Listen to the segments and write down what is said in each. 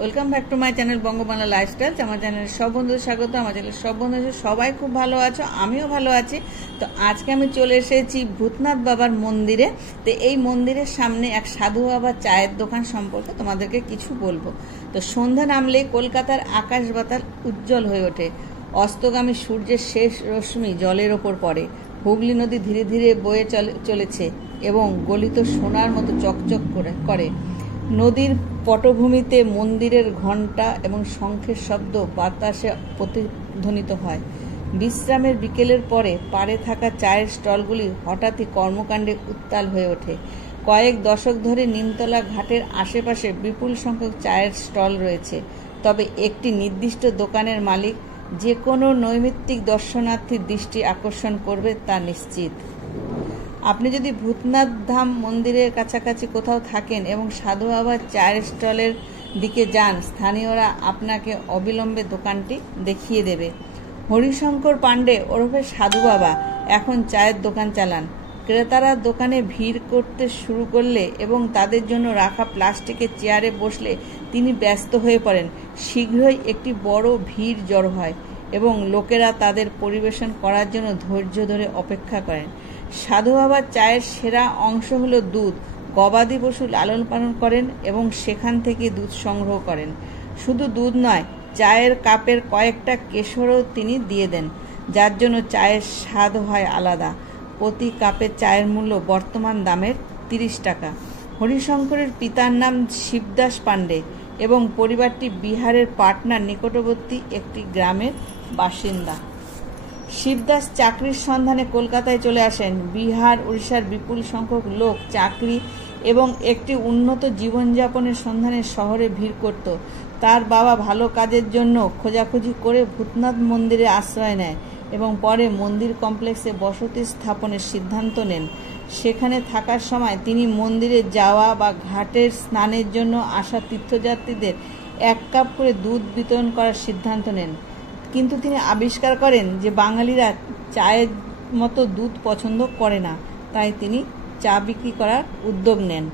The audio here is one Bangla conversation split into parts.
Welcome back to my channel Bangabangla lifestyle. আমার চ্যানেলের সব বন্ধুদের স্বাগত। আমার চ্যানেলের সব বন্ধুদের সবাই খুব ভালো আছো, আমিও ভালো আছি। তো আজকে আমি চলে এসেছি ভূতনাথ বাবার মন্দিরে। তো এই মন্দিরের সামনে এক সাধু বাবার চায়ের দোকান সম্পর্কে তোমাদেরকে কিছু বলবো। তো সন্ধ্যা নামলেই কলকাতার আকাশ বাতাস উজ্জ্বল হয়ে ওঠে। অস্তগামী সূর্যের শেষ রশ্মি জলের ওপর পড়ে। হুগলি নদী ধীরে ধীরে বয়ে চলেছে এবং গলিত সোনার মতো চকচক করে। নদীর পটভূমিতে মন্দিরের ঘণ্টা এবং শঙ্খের শব্দ বাতাসে প্রতিধ্বনিত হয়। বিশ্রামের বিকেলের পরে পাড়ে থাকা চায়ের স্টলগুলি হঠাৎই কর্মকাণ্ডে উত্তাল হয়ে ওঠে। কয়েক দশক ধরে নিমতলা ঘাটের আশেপাশে বিপুল সংখ্যক চায়ের স্টল রয়েছে, তবে একটি নির্দিষ্ট দোকানের মালিক যে কোনো নৈমিত্তিক দর্শনার্থীর দৃষ্টি আকর্ষণ করবে তা নিশ্চিত। আপনি যদি ভূতনাথ ধাম মন্দিরের কাছাকাছি কোথাও থাকেন এবং সাধু বাবার চায়ের স্টলের দিকে যান, স্থানীয়রা আপনাকে অবিলম্বে দোকানটি দেখিয়ে দেবে। হরিশঙ্কর পাণ্ডে ওরফে সাধু বাবা এখন চায়ের দোকান চালান। ক্রেতারা দোকানে ভিড় করতে শুরু করলে এবং তাদের জন্য রাখা প্লাস্টিকের চেয়ারে বসলে তিনি ব্যস্ত হয়ে পড়েন। শীঘ্রই একটি বড় ভিড় জড়ো হয় এবং লোকেরা তাদের পরিবেশন করার জন্য ধৈর্য ধরে অপেক্ষা করেন। সাধু বাবার চায়ের সেরা অংশ হলো দুধ। গবাদি পশু লালন পালন করেন এবং সেখান থেকে দুধ সংগ্রহ করেন। শুধু দুধ নয়, চায়ের কাপের কয়েকটা কেশরও তিনি দিয়ে দেন, যার জন্য চায়ের স্বাদ হয় আলাদা। প্রতি কাপের চায়ের মূল্য বর্তমান দামের 30 টাকা। হরিশঙ্করের পিতার নাম শিবদাস পাণ্ডে এবং পরিবারটি বিহারের পাটনার নিকটবর্তী একটি গ্রামের বাসিন্দা। শিবদাস চাকরির সন্ধানে কলকাতায় চলে আসেন। বিহার উড়িষ্যার বিপুল সংখ্যক লোক চাকরি এবং একটি উন্নত জীবনযাপনের সন্ধানে শহরে ভিড় করত। তার বাবা ভালো কাজের জন্য খোঁজাখুঁজি করে ভূতনাথ মন্দিরে আশ্রয় নেয় এবং পরে মন্দির কমপ্লেক্সে বসতি স্থাপনের সিদ্ধান্ত নেন। সেখানে থাকার সময় তিনি মন্দিরে যাওয়া বা ঘাটের স্নানের জন্য আসা তীর্থযাত্রীদের 1 কাপ করে দুধ বিতরণ করার সিদ্ধান্ত নেন। কিন্তু তিনি আবিষ্কার করেন যে বাঙালিরা চায়ের মতো দুধ পছন্দ করে না, তাই তিনি চা বিক্রি করার উদ্যোগ নেন।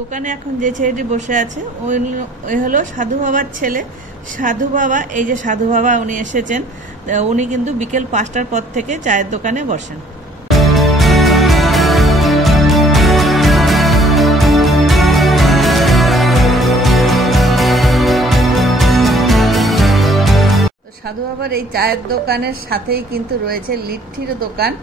দোকানে এখন যে ছেলেটি বসে আছে ওই হলো সাধু বাবার ছেলে। সাধু বাবা, এই যে সাধু বাবা উনি এসেছেন, উনি কিন্তু বিকেল 5টার পর থেকে চায়ের দোকানে বসেন। সাধু বাবার এই চায়ের দোকানের সাথেই কিন্তু রয়েছে লিট্টির দোকান।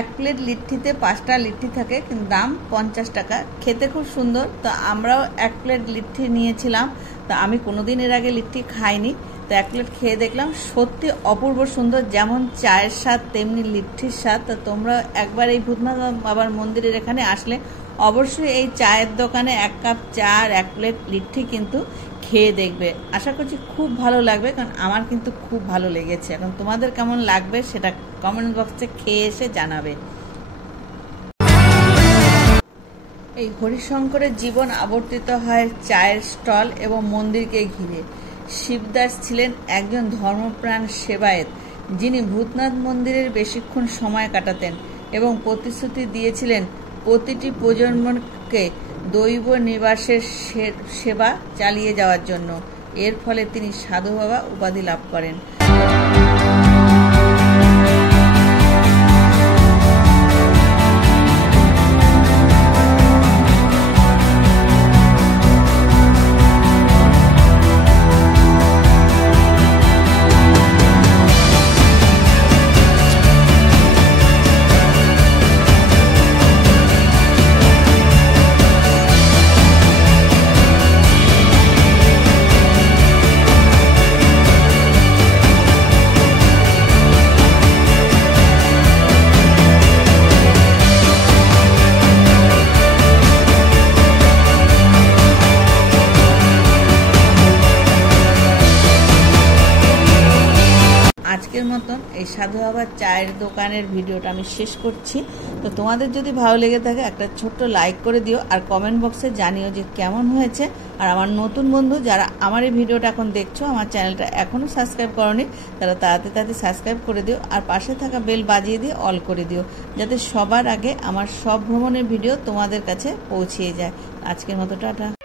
1 প্লেট লিট্টিতে 5টা লিট্টি থাকে, কিন্তু দাম 50 টাকা। খেতে খুব সুন্দর। তো আমরাও 1 প্লেট লিট্টি নিয়েছিলাম। তো আমি কোনোদিন এর আগে লিট্টি খাইনি, তো 1 প্লেট খেয়ে দেখলাম, সত্যি অপূর্ব সুন্দর। যেমন চায়ের স্বাদ তেমনি লিট্টির স্বাদ। তো তোমরা একবার এই ভূতনাথ বাবার মন্দিরের এখানে আসলে অবশ্যই এই চায়ের দোকানে 1 কাপ চা আর 1 প্লেট লিট্টি কিন্তু খেয়ে দেখবে। আশা করছি খুব ভালো লাগবে, কারণ আমার কিন্তু খুব ভালো লেগেছে। এখন তোমাদের কেমন লাগবে সেটা কমেন্ট বক্সে খেয়ে এসে জানাবে। এই হরিশঙ্করের জীবন আবর্তিত হয় চায়ের স্টল এবং মন্দিরকে ঘিরে। শিবদাস ছিলেন একজন ধর্মপ্রাণ সেবায়েত, যিনি ভূতনাথ মন্দিরের বেশিক্ষণ সময় কাটাতেন এবং প্রতিশ্রুতি দিয়েছিলেন প্রতিটি প্রজন্মকে দৈব নিবাসের সেবা চালিয়ে যাওয়ার জন্য। এর ফলে তিনি সাধু বাবা উপাধি লাভ করেন। মতন এই সাধু বাবার চায়ের দোকানের ভিডিওটা আমি শেষ করছি। তো তোমাদের যদি ভালো লেগে থাকে একটা ছোট্ট লাইক করে দিও, আর কমেন্ট বক্সে জানিও যে কেমন হয়েছে। আর আমার নতুন বন্ধু যারা আমার এই ভিডিওটা এখন দেখছো, আমার চ্যানেলটা এখনও সাবস্ক্রাইব করোনি, তারা তাড়াতাড়ি সাবস্ক্রাইব করে দিও, আর পাশে থাকা বেল বাজিয়ে দিয়ে অল করে দিও, যাতে সবার আগে আমার সব ভ্রমণের ভিডিও তোমাদের কাছে পৌঁছিয়ে যায়। আজকের মতো টাটা।